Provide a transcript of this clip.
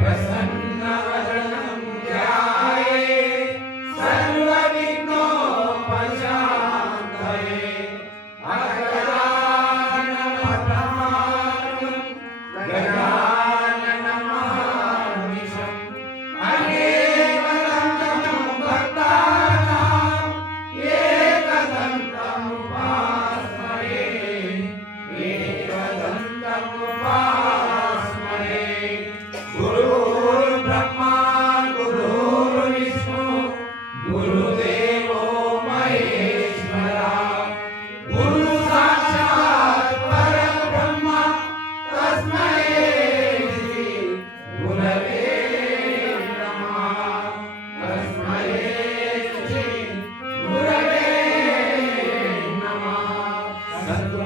प्रसन्नवदनं ध्याये सर्वविघ्नोपशान्तये Santo